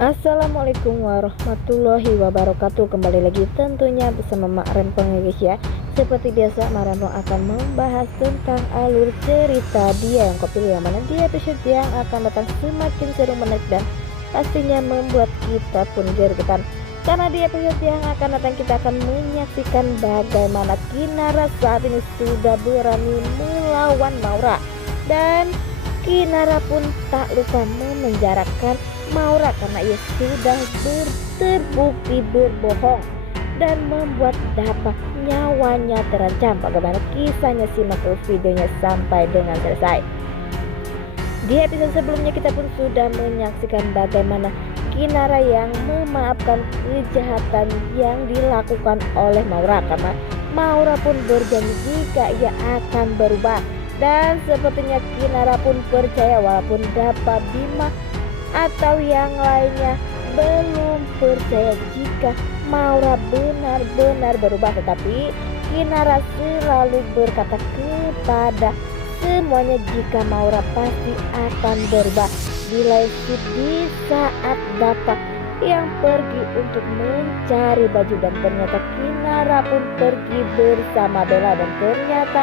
Assalamualaikum warahmatullahi wabarakatuh. Kembali lagi tentunya bersama Mak Rempong ya guys ya. Seperti biasa Mak Rempong akan membahas tentang alur cerita dia yang kau pilih, yang mana di episode yang akan datang semakin seru, menarik dan pastinya membuat kita pun gergetan. Karena di episode yang akan datang kita akan menyaksikan bagaimana Kinara saat ini sudah berani melawan Maura. Dan Kinara pun tak lupa memenjarakan Maura karena ia sudah terbukti berbohong dan membuat Dapa nyawanya terancam. Bagaimana kisahnya, simak terus videonya sampai dengan selesai. Di episode sebelumnya kita pun sudah menyaksikan bagaimana Kinara yang memaafkan kejahatan yang dilakukan oleh Maura, karena Maura pun berjanji jika ia akan berubah. Dan sepertinya Kinara pun percaya walaupun Dapa, Bima atau yang lainnya belum percaya jika Maura benar-benar berubah. Tetapi Kinara selalu berkata kepada semuanya jika Maura pasti akan berubah. Di saat Dapa yang pergi untuk mencari baju, dan ternyata Kinara pun pergi bersama Bella, dan ternyata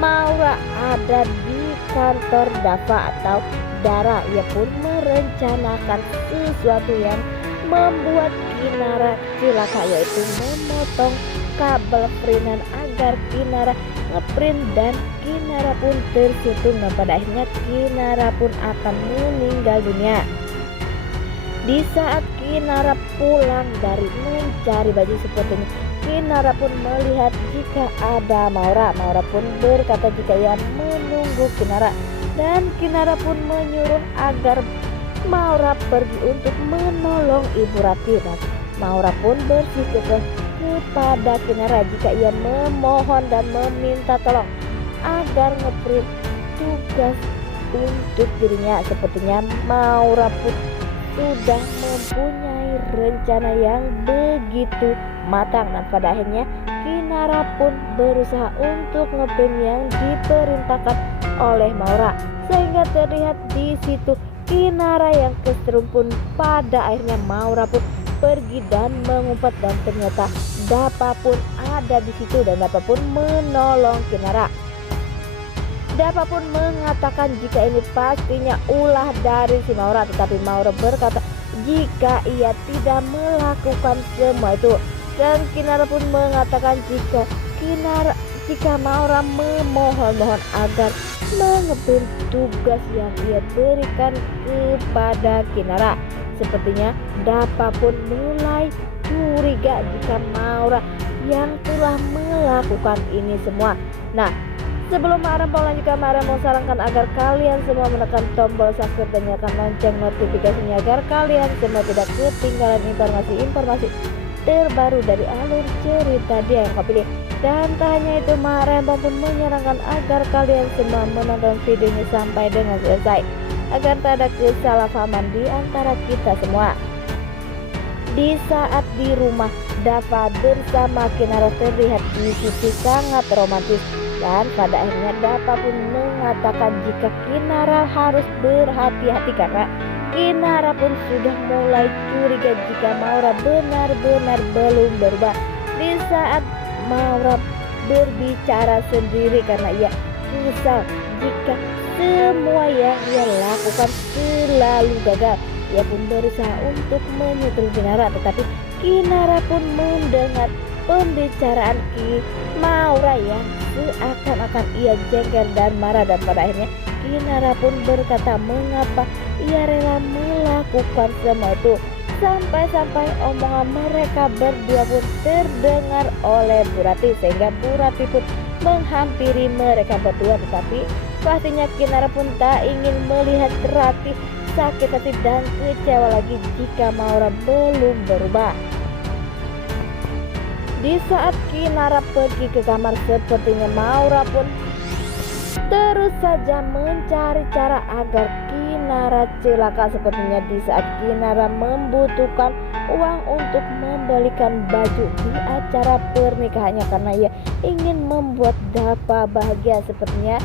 Maura ada di kantor Dava atau Dara. Ia pun merencanakan sesuatu yang membuat Kinara celaka, yaitu memotong kabel printan agar Kinara ngeprint, dan Kinara pun tersetrum dan pada akhirnya Kinara pun akan meninggal dunia. Di saat Kinara pulang dari mencari baju, sepertinya Kinara pun melihat jika ada Maura. Maura pun berkata jika ia menunggu Kinara, dan Kinara pun menyuruh agar Maura pergi untuk menolong Ibu Rati. Dan Maura pun bersikeras kepada Kinara jika ia memohon dan meminta tolong agar ngeprint tugas untuk dirinya. Sepertinya Maura pun sudah mempunyai rencana yang begitu matang, dan pada akhirnya Kinara pun berusaha untuk ngeprint yang diperintahkan oleh Maura, sehingga terlihat di situ Kinara yang kesetrum pun. Pada akhirnya Maura pun pergi dan mengumpat, dan ternyata Dapa pun ada di situ, dan Dapa pun menolong Kinara. Dapa pun mengatakan jika ini pastinya ulah dari si Maura, tetapi Maura berkata jika ia tidak melakukan semua itu. Dan Kinara pun mengatakan jika Maura memohon agar mengeprint tugas yang ia berikan kepada Kinara. Sepertinya Dapa pun mulai curiga jika Maura yang telah melakukan ini semua. Nah, sebelum Mak Rempong lanjutkan, Mak Rempong sarankan agar kalian semua menekan tombol subscribe dan nyalakan lonceng notifikasinya agar kalian semua tidak ketinggalan informasi-informasi terbaru dari alur cerita dia yang kau pilih. Dan tak hanya itu, Mak Rempong pun menyarankan agar kalian semua menonton videonya sampai dengan selesai agar tak ada kesalahpahaman di antara kita semua. Di saat di rumah, Dava bersama Kinara terlihat di sisi sangat romantis, dan pada akhirnya Dava pun mengatakan jika Kinara harus berhati-hati karena Kinara pun sudah mulai curiga jika Maura benar-benar belum berubah. Di saat Maura berbicara sendiri karena ia kesal jika semua yang ia lakukan selalu gagal. Ia pun berusaha untuk menyetujui Kinara, tetapi Kinara pun mendengar pembicaraan Maura yang seakan-akan ia jengkel dan marah, dan pada akhirnya Kinara pun berkata mengapa ia rela melakukan semua itu. Sampai-sampai omongan mereka berdua pun terdengar oleh Bu Rati, sehingga Bu Rati pun menghampiri mereka berdua. Tetapi pastinya Kinara pun tak ingin melihat Rati sakit hati dan kecewa lagi jika Maura belum berubah. Di saat Kinara pergi ke kamar, sepertinya Maura pun terus saja mencari cara agar Kinara celaka. Sepertinya di saat Kinara membutuhkan uang untuk membelikan baju di acara pernikahannya karena ia ingin membuat Dapa bahagia. Sepertinya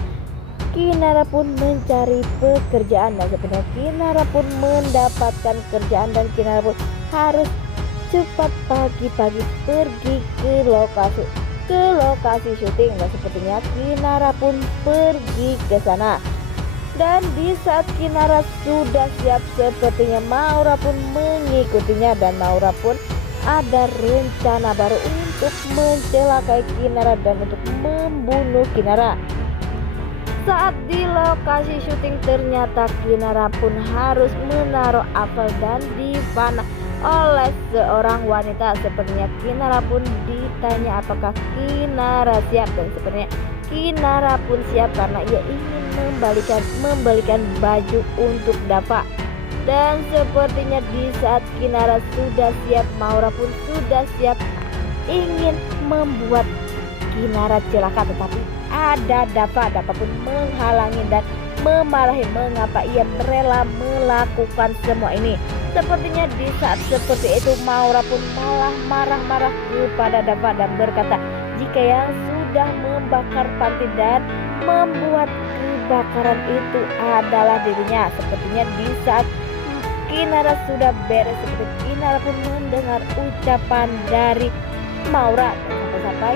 Kinara pun mencari pekerjaan dan sebenarnya Kinara pun mendapatkan kerjaan dan Kinara pun harus cepat pagi-pagi pergi ke lokasi syuting dan sepertinya Kinara pun pergi ke sana. Dan di saat Kinara sudah siap, sepertinya Maura pun mengikutinya dan Maura pun ada rencana baru untuk mencelakai Kinara dan untuk membunuh Kinara. Saat di lokasi syuting ternyata Kinara pun harus menaruh apel dan dipanah oleh seorang wanita. Sepertinya Kinara pun ditanya apakah Kinara siap dan sepertinya Kinara pun siap karena ia ingin membalikan baju untuk Dava. Dan sepertinya di saat Kinara sudah siap, Maura pun sudah siap ingin membuat Kinara celaka, tetapi ada Dava pun menghalangi dan memarahi mengapa ia rela melakukan semua ini. Sepertinya di saat seperti itu Maura pun malah marah-marah kepada Dava dan berkata jika yang sudah membakar panti dan membuat kebakaran itu adalah dirinya. Sepertinya di saat Kinara sudah beres, seperti Kinara pun mendengar ucapan dari Maura dan sampai-sampai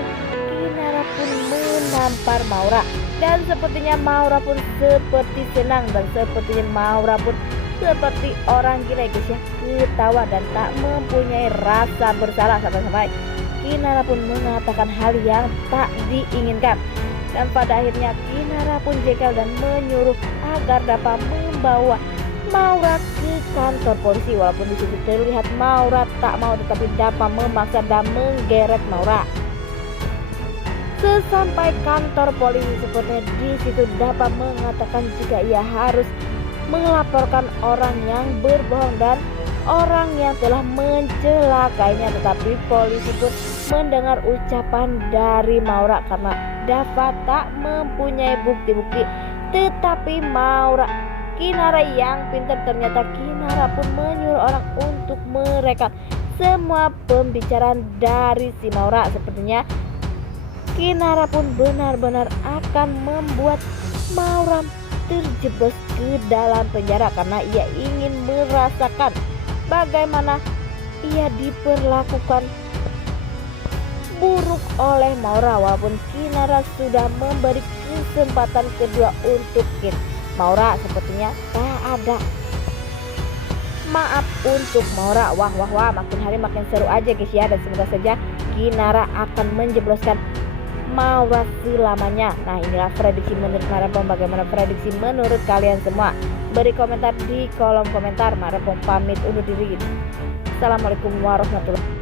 Kinara pun menampar Maura dan sepertinya Maura pun seperti senang dan sepertinya Maura pun seperti orang gila guys ya, ketawa dan tak mempunyai rasa bersalah sampai-sampai Kinara pun mengatakan hal yang tak diinginkan. Dan pada akhirnya Kinara pun jengkel dan menyuruh agar dapat membawa Maura ke kantor polisi. Walaupun di situ terlihat Maura tak mau, tetapi dapat memaksa dan menggeret Maura. Sesampai kantor polisi, sepertinya di situ dapat mengatakan jika ia harus melaporkan orang yang berbohong dan orang yang telah mencelakainya. Tetapi polisi pun mendengar ucapan dari Maura karena Dava tak mempunyai bukti-bukti. Tetapi Kinara yang pintar, ternyata Kinara pun menyuruh orang untuk merekam semua pembicaraan dari si Maura. Sepertinya Kinara pun benar-benar akan membuat Maura terjebak ke dalam penjara karena ia ingin merasakan bagaimana ia diperlakukan buruk oleh Maura. Walaupun Kinara sudah memberi kesempatan kedua untuk Maura, sepertinya tak ada maaf untuk Maura. Wah, makin hari makin seru aja guys ya, dan semoga saja Kinara akan menjebloskan Maura selamanya. Nah, inilah prediksi menurut Marepong. Bagaimana prediksi menurut kalian semua? Beri komentar di kolom komentar. Marepong pamit undur diri. Assalamualaikum warahmatullahi wabarakatuh.